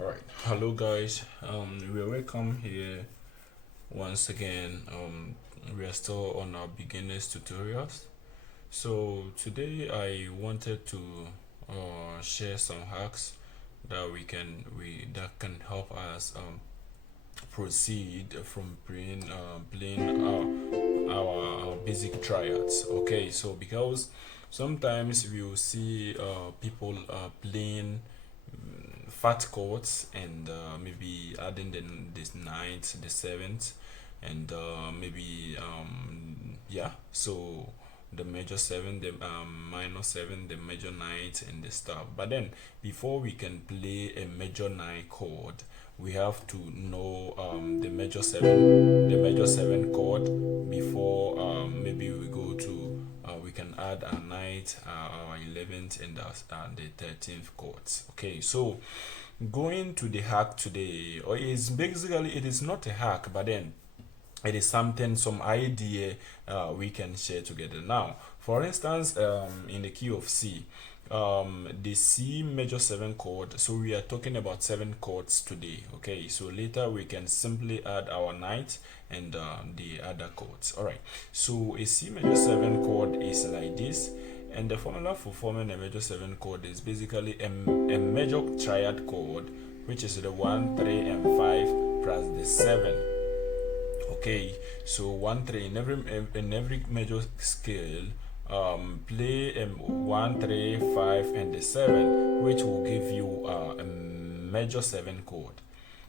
All right, hello guys. We are welcome here once again. We are still on our beginners tutorials. So today I wanted to share some hacks that that can help us proceed from playing our basic triads. Okay, so because sometimes we will see people playing fat chords and maybe adding this ninth, the seventh, and maybe yeah. So the major seven, the minor seven, the major ninth, and the stuff. But then before we can play a major nine chord, we have to know the major seven chord before maybe we go to we can add our ninth, our 11th, and the 13th chords. Okay, so going to the hack today, or is basically it is not a hack, but then it is some idea we can share together. Now, for instance, in the key of C, the C major 7 chord, so we are talking about 7 chords today. Okay, so later we can simply add our ninth and the other chords. All right, so a C major 7 chord is like this, and the formula for forming a major 7 chord is basically a major triad chord, which is the 1 3 and 5 plus the 7. Okay, so 1 3 in every major scale, play 1 3 5 and the 7, which will give you a major 7 chord.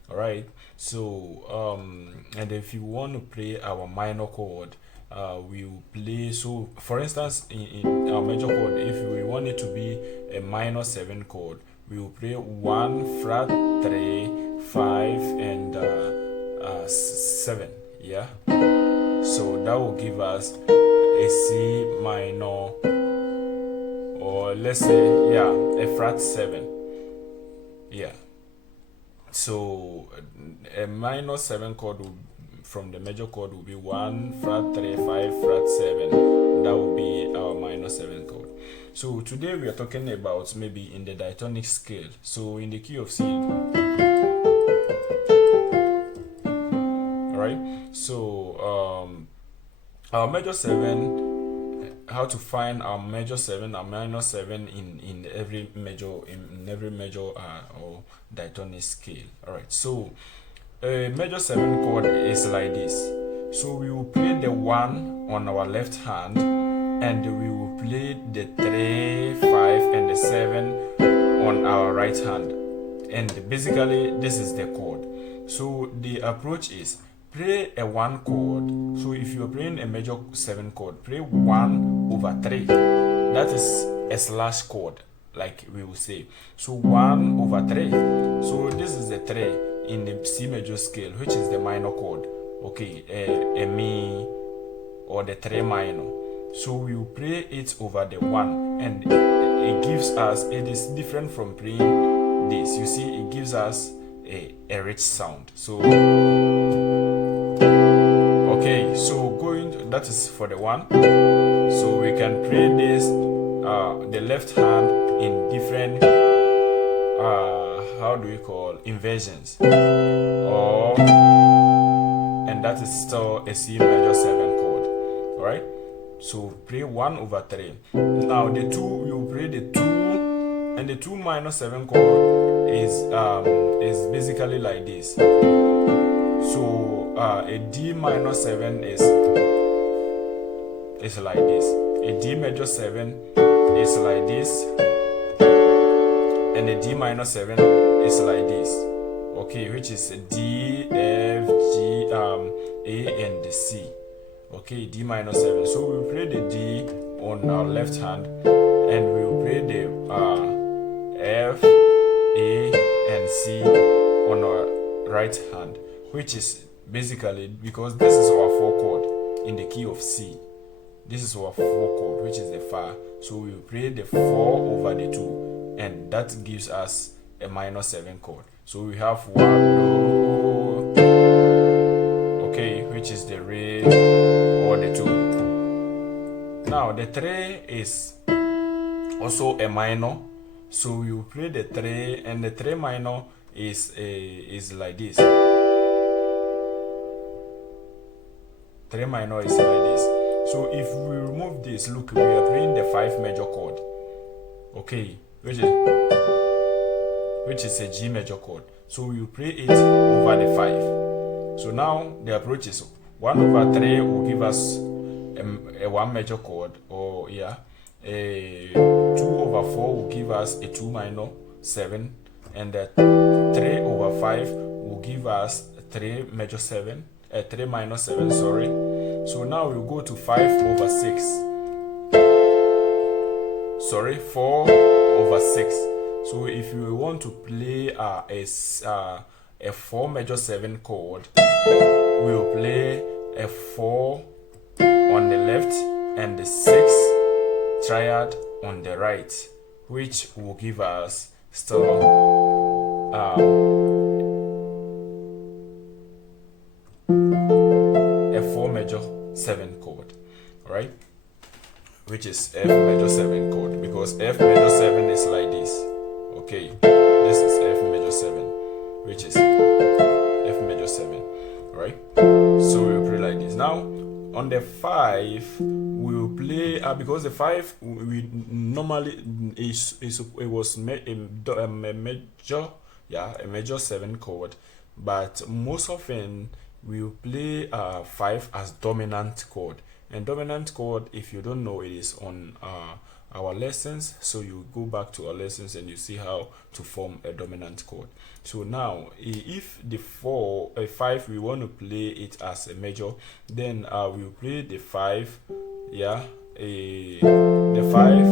All right, so and if you want to play our minor chord, we will play. So for instance, in our major chord, if we want it to be a minor 7 chord, we will play 1 flat 3 5 and 7. Yeah, so that will give us a C minor, or let's say, yeah, a flat 7. Yeah, so a minor 7 chord from the major chord will be 1 flat 3 5 flat 7. That will be our minor 7 chord. So today we are talking about maybe in the diatonic scale. So in the key of C, right? So our major 7, how to find our major 7, our minor 7 in every major or diatonic scale. All right, so a major 7 chord is like this. So we will play the 1 on our left hand, and we will play the 3 5 and the 7 on our right hand, and basically this is the chord. So the approach is play a 1 chord. So if you are playing a major 7 chord, play 1 over 3. That is a slash chord, like we will say. So 1 over 3. So this is the 3 in the C major scale, which is the minor chord. Okay, a Mi or the 3 minor. So we will play it over the 1, and it gives us, it is different from playing this. You see, it gives us a rich sound. So okay, so that is for the 1. So we can play this the left hand in different how do we call inversions, or and that is still a C major 7 chord. All right, so play 1 over 3. Now the 2, you play the 2, and the 2 minor 7 chord is basically like this. So a D minor 7 is like this. A D major 7 is like this, and a D minor 7 is like this. Okay, which is D F G A and the C. Okay, D minor 7. So we play the D on our left hand, and we will play the F, A, and C on our right hand, which is basically, because this is our 4 chord in the key of C. This is our 4 chord, which is the Fa. So we will play the 4 over the 2, and that gives us a minor 7 chord. So we have 1 Do, okay, which is the Re or the 2. Now the 3 is also a minor, so we will play the 3, and the 3 minor is like this. 3 minor is like this. So if we remove this, look, we are playing the 5 major chord. Okay, which is a G major chord. So we will play it over the 5. So now the approach is 1/3 will give us a 1 major chord, or yeah, a 2/4 will give us a 2 minor 7, and the 3/5 will give us 3 major 7, 3 minor 7, sorry. So now we'll go to 5/6. Sorry, 4/6. So if you want to play a 4 major 7 chord, we will play a 4 on the left and the 6 triad on the right, which will give us still a 4 major 7 chord, alright, which is F major 7 chord, because F major 7 is like this. Okay, this is F major 7, which is F major 7, right? So we'll play like this. Now on the 5 we'll play because the 5 we normally it was a major, yeah, a major 7 chord, but most often we'll play 5 as dominant chord. And dominant chord, if you don't know, it is on our lessons. So you go back to our lessons and you see how to form a dominant chord. So now if the 5 we want to play it as a major, then we'll play the 5, yeah, the 5,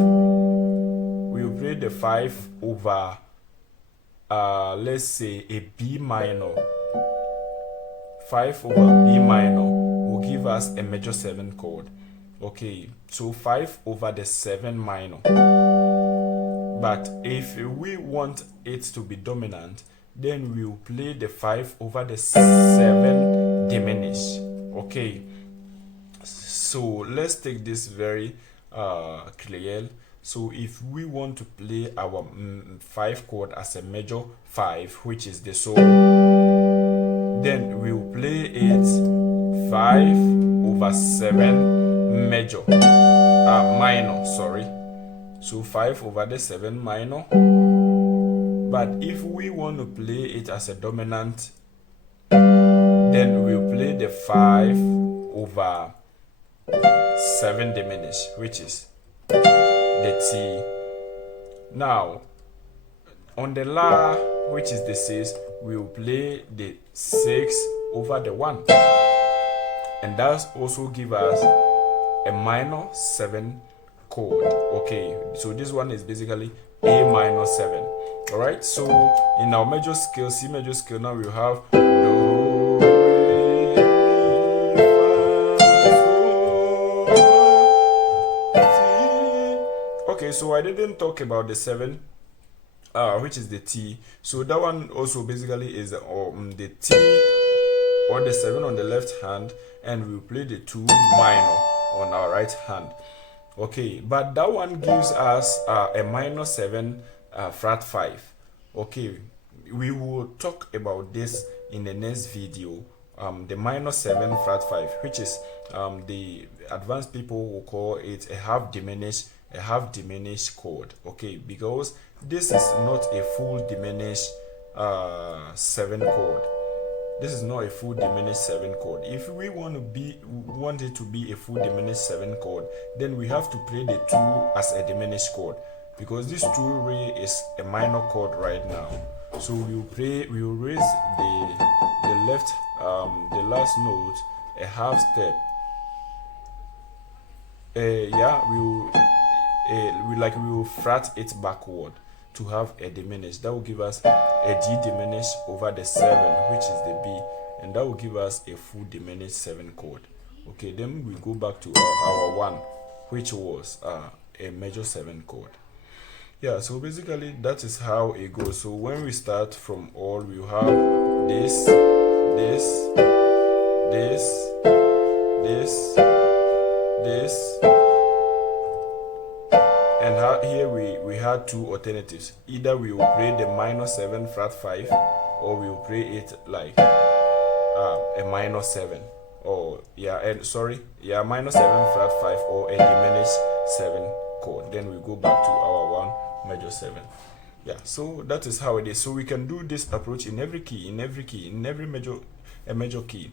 we'll play the 5 over let's say a B minor. 5 over B minor will give us a major 7 chord. Okay, so 5 over the 7 minor. But if we want it to be dominant, then we'll play the 5 over the 7 diminished. Okay, so let's take this very clear. So if we want to play our 5 chord as a major 5, which is the sol, then we'll play it 5/7 major, minor, sorry. So 5 over the 7 minor. But if we want to play it as a dominant, then we'll play the 5/7 diminished, which is the T. Now on the La, which is the 6, we'll play the 6 over the 1, and that also give us a minor 7 chord. Okay, so this one is basically A minor 7. All right, so in our major scale, C major scale, now we have Do, Re, Mi, Fa, Sol, Si. Okay, so I didn't talk about the 7, which is the T. So that one also basically is the T or the 7 on the left hand, and we'll play the 2 minor on our right hand. Okay, but that one gives us a minor 7 flat 5. Okay, we will talk about this in the next video. The minor 7 flat 5, which is the advanced people will call it a half diminished chord. Okay, because this is not a full diminished 7 chord. This is not a full diminished 7 chord. If we want it to be a full diminished 7 chord, then we have to play the 2 as a diminished chord, because this 2 Re is a minor chord right now. So we'll raise the left the last note a half step. Yeah, we will fret it backward to have a diminished. That will give us a D diminished over the 7, which is the B, and that will give us a full diminished 7 chord. Okay, then we go back to our 1, which was a major 7 chord. Yeah, so basically that is how it goes. So when we start from all, we have this, this, this, this, this, and here we had two alternatives. Either we will play the minor 7 flat 5, or we will play it like a minor 7, or minor 7 flat 5, or a diminished 7 chord. Then we go back to our 1 major 7. Yeah, so that is how it is. So we can do this approach in every key, in every major key.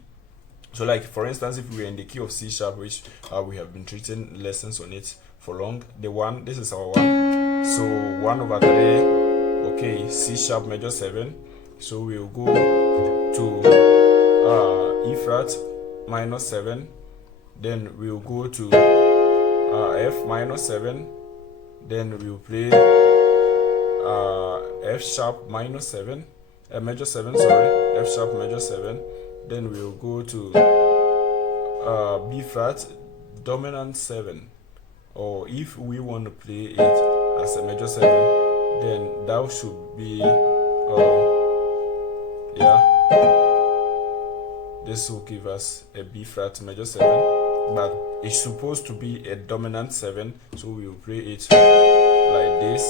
So like for instance, if we are in the key of C sharp, which we have been treating lessons on it for long, this is our 1. So 1/3, okay, C sharp major 7. So we'll go to E flat minor 7, then we'll go to F minor 7, then we'll play F sharp minor 7, major 7, sorry, F sharp major 7, then we'll go to B flat dominant 7, or if we want to play it as a major 7, then that should be this will give us a B flat major 7, but it's supposed to be a dominant 7, so we will play it like this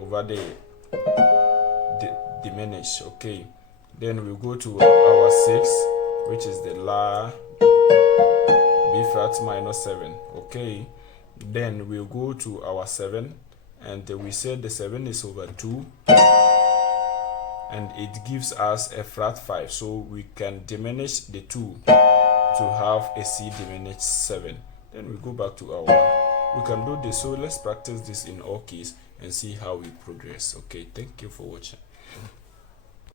over the diminish. Okay, then we'll go to our 6, which is the La B flat minor 7. Okay, then we'll go to our 7, and we said the 7 is over 2, and it gives us a flat 5, so we can diminish the 2 to have a C diminished 7. Then we go back to our 1. We can do this, so let's practice this in all keys and see how we progress. Okay, thank you for watching.